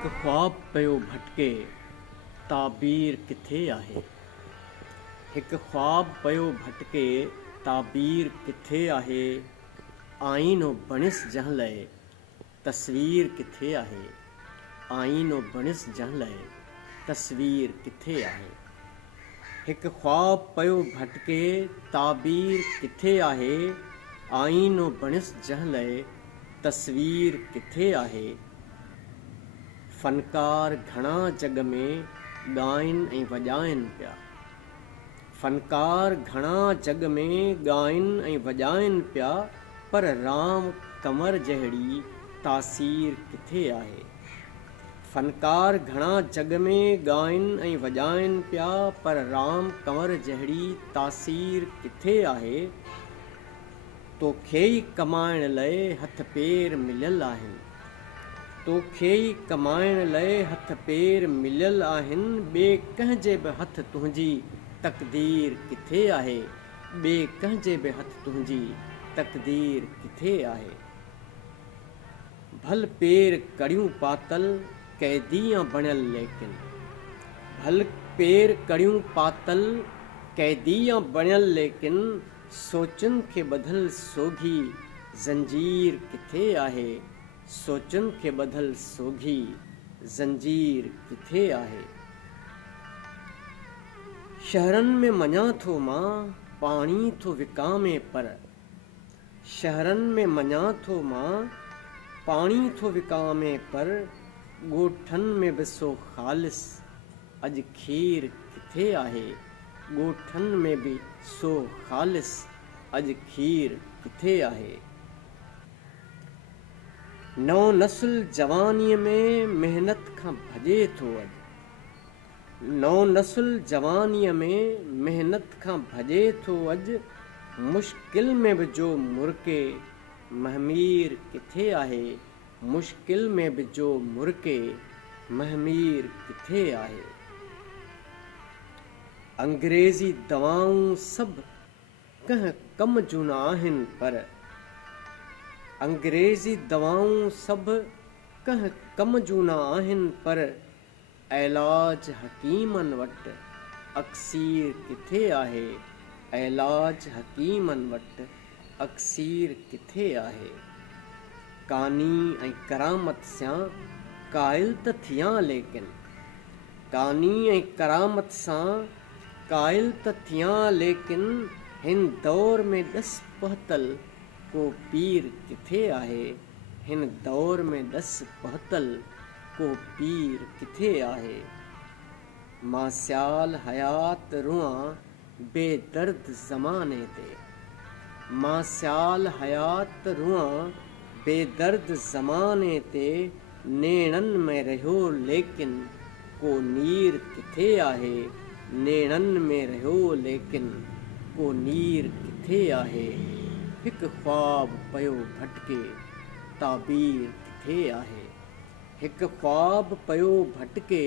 हिकु ख्वाब पियो भटके ताबीर किथे आहे। हिकु ख्वाब पियो भटके ताबीर किथे आहे। आईनो बणिस जंहिं लाइ तस्वीर किथे आहे। आईनो बणिस जंहिं लाइ तस्वीर किथे आहे। हिकु ख्वाब पियो भटके ताबीर किथे आहे। आईनो बणिस जंहिं लाइ तस्वीर किथे आहे। फनकार घणा जग में ॻाइनि ऐं वॼाइनि पिया। फनकार घणा जग में ॻाइनि ऐं वॼाइनि पिया, पर राम कंवर जहिड़ी तासीर किथे आहे। फनकार घणा जग में ॻाइनि ऐं वॼाइनि पिया, पर राम कंवर जहिड़ी तासीर किथे आहे। तोखे ई कमाइण लाइ हथ पेर मिलियल आहिनि। तोखे ई कमाइण लाइ हथ पेर मिलियल आहिनि। ॿिए कंहिंजे बि हथ तुंहिंजी तक़दीर किथे आहे। ॿिए कंहिंजे बि हथ तुंहिंजी तक़दीर किथे आहे। भल पेर कड़ियूं पातल क़ैदीअ बणियल लेकिन। भल पेर कड़ियूं पातल क़ैदीअ बणियल लेकिन। सोचनि खे ॿधल सोघी ज़ंजीर किथे आहे। सोचनि खे ॿधल सोघी ज़ंजीर किथे आहे। शहरनि में मञा थो मां पाणी थो विकामे पर। शहरनि में मञा थो मां पाणी थो विकामे पर। ॻोठनि में बि सो ख़ालिस अॼु खीर किथे आहे। ॻोठनि में बि सो ख़ालिस अॼु खीर किथे आहे। नओं नस्ल जवानीअ में महिनत खां भॼे थो अॼु। नओं नस्ल जवानीअ में महिनत खां भॼे थो अॼु। मुश्किल में बि जो मुर्के महमीर किथे आहे। मुश्किल में बि जो मुर्के महमीर किथे आहे। अंग्रेज़ी दवाऊं सभु कंहिं कम जूं न आहिनि पर। अंग्रेज़ी दवाऊं सभु कंहिं कम जूं न आहिनि पर। इलाज हकीमनि वटि अक्सीर किथे आहे। इलाज हकीमनि वटि अक्सीर किथे आहे। कानी ऐं करामत सां क़ाइल त थियां लेकिन। कानी ऐं करामत सां क़ाइल त थियां लेकिन। हिन दौर में ॾस पहुतल को पीर किथे आहे। हिन दौर में ॾस पहुतल को पीर किथे आहे। मां स्याल हयात रुआं बेदर्द ज़माने ते। मां स्याल हयात रुआं बेदर्द ज़माने ते। नेणनि में रहियो लेकिन को नीर किथे आहे। नेणनि में रहियो लेकिन को नीर किथे आहे। हिकु ख्वाब पियो भटके ताबीर किथे आहे। हिकु ख्वाब पियो भटके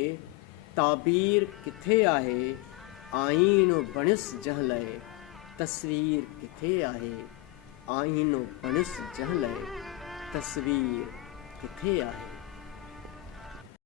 ताबीर किथे आहे। आईनो बणिस जंहिं लाइ तस्वीर किथे आहे। आईनो बणिस जंहिं लाइ तस्वीर किथे आहे।